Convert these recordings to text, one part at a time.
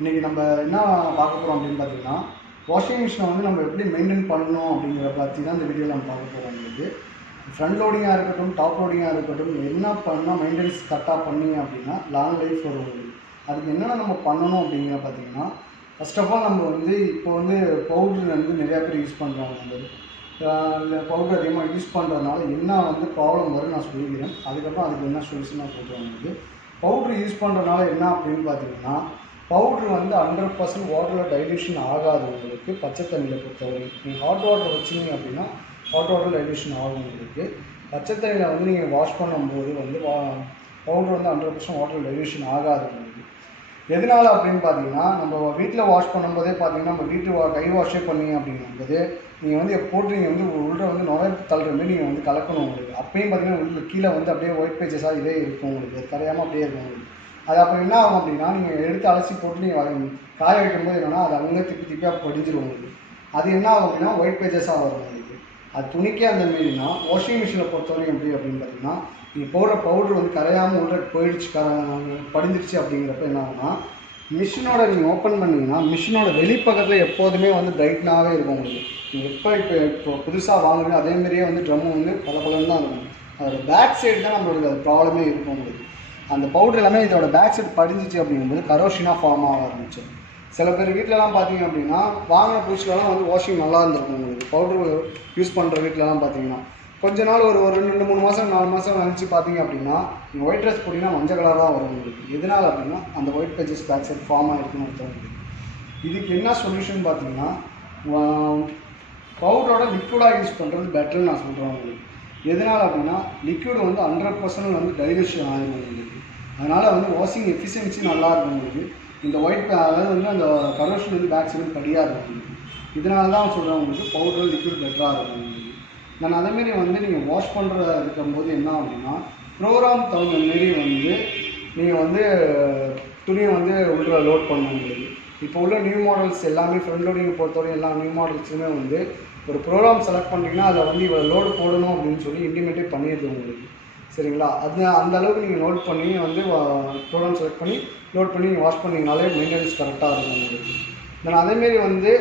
இன்றைக்கி நம்ம என்ன பார்க்க போகிறோம் அப்படின்னு பார்த்தீங்கன்னா, வாஷிங் மிஷினை வந்து நம்ம எப்படி மெயின்டைன் பண்ணணும் அப்படிங்கிற பற்றி தான் இந்த வீடியோவில் நம்ம பார்க்க போகிறோம். உங்களுக்கு ஃப்ரண்ட் லோடிங்காக இருக்கட்டும், டாப் லோடிங்காக இருக்கட்டும், என்ன பண்ணால் மெயின்டெனன்ஸ் கரெக்டாக பண்ணீங்க அப்படின்னா லாங் லைஃப் வரும் உங்களுக்கு. அதுக்கு என்னென்ன நம்ம பண்ணணும் அப்படிங்கிற பார்த்தீங்கன்னா, ஃபர்ஸ்ட் ஆஃப் ஆல் நம்ம வந்து இப்போ வந்து பவுட்ரு வந்து நிறையா பேர் யூஸ் பண்ணுறாங்க. இந்த பவுடர் அதிகமாக யூஸ் பண்ணுறதுனால என்ன வந்து ப்ராப்ளம் வரும் நான் சொல்லிக்கிறேன். அதுக்கப்புறம் அதுக்கு என்ன சொல்யூஷன் நான் சொல்கிறேன். உங்களுக்கு பவுட்ரு யூஸ் பண்ணுறதுனால என்ன அப்படின்னு பார்த்தீங்கன்னா, பவுட்ரு வந்து 100% வாட்டரில் டைல்யூஷன் ஆகாது. உங்களுக்கு பச்சை தண்ணியில் பொறுத்தவரை நீங்கள் ஹாட் வாட்டர் வச்சிங்க அப்படின்னா ஹாட் வாட்டர் டைல்யூஷன் ஆகும். உங்களுக்கு பச்சை தண்ணியில் வந்து நீங்கள் வாஷ் பண்ணும்போது வந்து பவுட்ரு வந்து 100% வாட்டரில் டைல்யூஷன் ஆகாது. உங்களுக்கு எதனால் அப்படின்னு பார்த்தீங்கன்னா, நம்ம வீட்டில் வாஷ் பண்ணும்போதே பார்த்தீங்கன்னா, நம்ம வீட்டு கை வாஷே பண்ணிங்க அப்படிங்கும்போது நீங்கள் வந்து போட்டு நீங்கள் வந்து உள்ள வந்து நுழைய தள்ளுற மாதிரி நீங்கள் வந்து கலக்கணும். உங்களுக்கு அப்பயும் பார்த்தீங்கன்னா உள்ள கீழே வந்து அப்படியே ஒயிட் பேஜஸாக இதே இருக்கும். உங்களுக்கு கரையாமல் அப்படியே இருக்கும். உங்களுக்கு அது அப்புறம் என்ன ஆகும் அப்படின்னா, நீங்கள் எடுத்து அலசி போட்டு நீங்கள் காய வைக்கும்போது என்னென்னா அது அங்கே திப்பியாக படிஞ்சிடும். உங்களுக்கு அது என்ன ஆகும் அப்படின்னா ஒயிட் பேஜஸாக வரும். உங்களுக்கு அது துணிக்கே அந்த மாரினா வாஷிங் மிஷினில் பொறுத்தவரைக்கும் எப்படி அப்படின்னு பார்த்தீங்கன்னா, நீங்கள் போடுற பவுட்ரு வந்து கரையாமல் உள்ள போயிடுச்சு படிஞ்சிருச்சு அப்படிங்கிறப்ப என்ன ஆகும்னா, மிஷினோட நீங்கள் ஓப்பன் பண்ணிங்கன்னா மிஷினோட வெளிப்பக்கத்தில் எப்போதுமே வந்து பிரைட்னாகவே இருக்கும். உங்களுக்கு நீங்கள் இப்போ புதுசாக வாங்குறீங்க அதேமாரியே வந்து ட்ரம்மு வந்து பலன்னு தான் இருக்கும். அதோட பேக் சைடு தான் நம்மளோட ப்ராப்ளமே இருக்கும். உங்களுக்கு அந்த பவுட்ரு எல்லாமே இதோட பேக் சைடு படிஞ்சிச்சு அப்படிங்கும்போது கரோஷனாக ஃபார்ம் ஆக ஆரம்பிச்சு. சில பேர் வீட்டிலலாம் பார்த்தீங்க அப்படின்னா வாங்கின புதுசுலலாம் வந்து வாஷிங் நல்லா இருந்திருக்கும். உங்களுக்கு பவுட்ரு யூஸ் பண்ணுற வீட்டிலலாம் பார்த்தீங்கன்னா கொஞ்ச நாள் ஒரு 2-3 மாதம் 4 மாதம் கழிச்சு பார்த்தீங்க அப்படின்னா நீங்கள் ஒயிட் ட்ரெஸ் போட்டிங்கன்னா மஞ்சள் கலராக தான் வரும். உங்களுக்கு எதனால் அப்படின்னா அந்த white pages back side form ஆகிருக்குன்னு அர்த்தம். இதுக்கு என்ன சொல்யூஷன் பார்த்தீங்கன்னா, பவுடரோட லிக்விடாக யூஸ் பண்ணுறது பெட்டர்னு நான் சொல்கிறேன். உங்களுக்கு எதனால் அப்படின்னா லிக்விட் வந்து 100% வந்து டைல்யூஷன் ஆகிடும். உங்களுக்கு அதனால் வந்து வாஷிங் எஃபிஷியன்சி நல்லாயிருக்கும். உங்களுக்கு இந்த ஒயிட் அதாவது வந்து அந்த கரோஷன் வந்து பேக் சைடு படியாது. உங்களுக்கு இதனால தான் சொல்கிறேன் உங்களுக்கு பவுடர் லிக்விட் பெட்டராக இருக்கும். உங்களுக்கு நான் அதேமாரி வந்து நீங்கள் வாஷ் பண்ணுற இருக்கும்போது என்ன அப்படின்னா ப்ரோக்ராம் தகுந்த மாரி வந்து நீங்கள் வந்து துணியை வந்து உள்ள லோட் பண்ணணும். உங்களுக்கு இப்போ உள்ள நியூ மாடல்ஸ் எல்லாமே ஃப்ரண்ட் லோடிங் பொறுத்தவரை எல்லா நியூ மாடல்ஸுமே வந்து ஒரு ப்ரோக்ராம் செலக்ட் பண்ணிட்டீங்கன்னா அதில் வந்து இவ்வளோ லோடு போடணும் அப்படின்னு சொல்லி இன்டிமேட்டே பண்ணிடுது. உங்களுக்கு சரிங்களா? அது அந்த அளவுக்கு நீங்கள் லோட் பண்ணி வந்து ப்ரோக்ராம் செலக்ட் பண்ணி லோட் பண்ணி நீங்கள் வாஷ் பண்ணிங்கனாலே மெயின்டெனன்ஸ் கரெக்டாக இருக்கும். உங்களுக்கு நான் அதேமாரி வந்து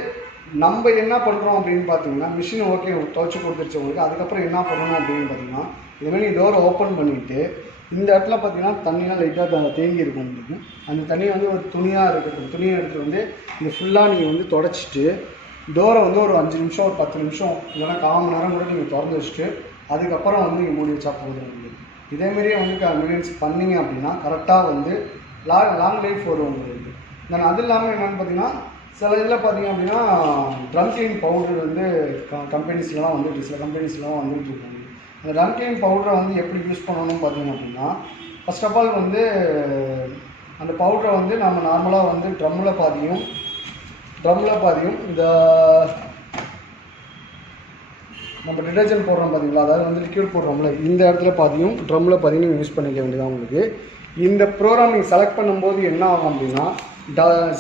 நம்ம என்ன பண்ணுறோம் அப்படின்னு பார்த்தீங்கன்னா, மிஷின் ஓகே துவைச்சி கொடுத்துருச்சு உங்களுக்கு. அதுக்கப்புறம் என்ன பண்ணணும் அப்படின்னு பார்த்தீங்கன்னா, இதுமாதிரி நீங்கள் டோரை ஓப்பன் பண்ணிவிட்டு இந்த இடத்துல பார்த்தீங்கன்னா தண்ணியாக லைட்டாக தேங்கி இருக்கும். உங்களுக்கு அந்த தண்ணியை வந்து ஒரு துணியாக இருக்கட்டும், துணியை எடுத்துகிட்டு வந்து இது ஃபுல்லாக நீங்கள் வந்து தொடச்சிட்டு டோரை வந்து ஒரு 5 நிமிஷம் ஒரு 10 நிமிஷம் இல்லைனா 1/4 மணி நேரம் கூட நீங்கள் திறந்து வச்சுட்டு அதுக்கப்புறம் வந்து நீங்கள் மூடி வச்சா போதும். உங்களுக்கு இதேமாரியே வந்து மெயின்டெனன்ஸ் பண்ணிங்க அப்படின்னா கரெக்டாக வந்து லாங் லைஃப் வரும். உங்களுக்கு நான் அது இல்லாமல் என்னென்னு பார்த்தீங்கன்னா, சில இதில் பார்த்தீங்க அப்படின்னா ட்ரம் கிளீன் பவுடர் வந்து கம்பெனிஸ்லாம் வந்துட்டு சில கம்பெனிஸ்லாம் வந்துட்டு இருக்காங்க. அந்த ட்ரம் கிளீன் பவுடரை வந்து எப்படி யூஸ் பண்ணணும்னு பார்த்தீங்க அப்படின்னா, ஃபர்ஸ்ட் ஆஃப் ஆல் வந்து அந்த பவுடரை வந்து நம்ம நார்மலாக வந்து ட்ரம்மில் பாதியும் இந்த நம்ம டிடர்ஜென்ட் போடுறோம் பார்த்தீங்களா, அதாவது வந்து லிக்விட் போடுறோம்ல இந்த இடத்துல பாதியும் ட்ரம்மில் பாதியும் நீங்கள் யூஸ் பண்ணிக்க வேண்டியதான். உங்களுக்கு இந்த ப்ரோக்ராம் நீங்கள் செலக்ட் பண்ணும்போது என்ன ஆகும் அப்படின்னா,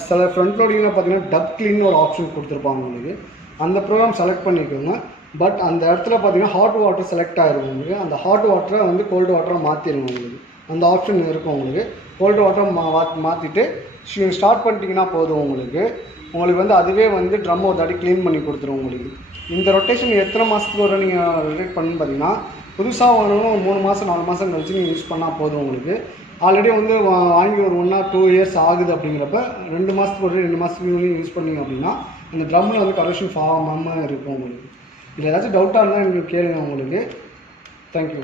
சில ஃப்ரண்ட் லோடிங்கில் பார்த்தீங்கன்னா டப் கிளீன் ஒரு ஆப்ஷன் கொடுத்துருப்பாங்க. உங்களுக்கு அந்த ப்ரோக்ராம் செலக்ட் பண்ணிக்கோங்க. பட் அந்த இடத்துல பார்த்தீங்கன்னா ஹாட் வாட்டர் செலக்ட் ஆகிருக்கும். உங்களுக்கு அந்த ஹாட் வாட்டரை வந்து கோல்டு வாட்டராக மாற்றிடுங்க. உங்களுக்கு அந்த ஆப்ஷன் இருக்கும். உங்களுக்கு கோல்டு வாட்டரை மாற்றிட்டு ஸ்டார்ட் பண்ணிட்டீங்கன்னா போதும். உங்களுக்கு வந்து அதுவே வந்து ட்ரம் ஒரு தாட்டி க்ளீன் பண்ணி கொடுத்துரும். உங்களுக்கு இந்த ரொட்டேஷன் எத்தனை மாதத்துக்கு வர நீங்கள் ரொட்டேட் பண்ணுன்னு பார்த்தீங்கன்னா, புதுசாக வாங்கணும்னா ஒரு 3 மாதம் 4 மாதம் கழிச்சு நீங்கள் யூஸ் பண்ணால் போதும். உங்களுக்கு ஆல்ரெடி வந்து வாங்கி ஒரு 1 or 2 years ஆகுது அப்படிங்கிறப்ப 2 மாதத்துக்கு 2 மாதத்துக்கு யூஸ் பண்ணிங்க அப்படின்னா அந்த ட்ரம்மில் வந்து கரெக்ஷன் ஃபார்ம் இருக்கும். உங்களுக்கு இதில் ஏதாச்சும் டவுட்டாக இருந்தால் எனக்கு கேளுங்க. உங்களுக்கு தேங்க்யூ.